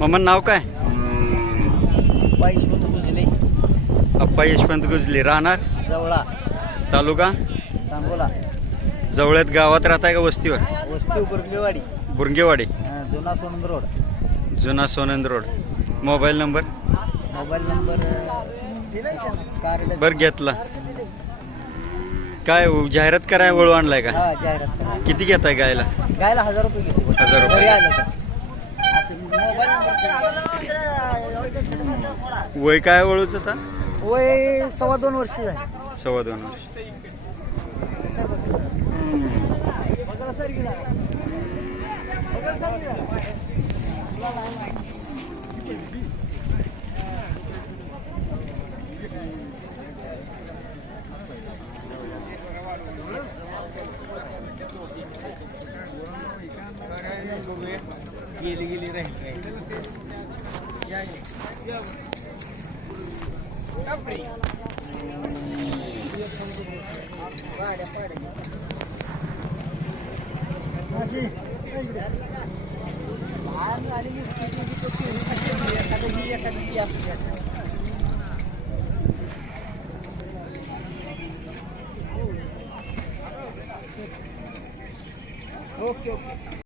मम्मा नाव काय? बाईस म्हणून अप्पा यशवंत गुजले. राहणार? जवळा. तालुका? सांगोला. जवळ्यात गावात राहताय का वस्तीवर? वस्ती बुरगेवाडी. बुरंगेवाडी. जुना सोनंद रोड. जुना Sonand road. Mobile number? Mobile number card बरं घेतला. काय हो, जाहिरात कराय वळू आणलाय का? हा जाहिरात करा. किती घेताय गायला? गायला हजार रुपये घेते. हजार रुपये. घरी आलं का? असं मोबाईल नंबर. वय काय वळूच आता? वय सव्वा दोन वर्ष झाली. सव्वा दोन गेली गेली राहील हाँ ओके ओके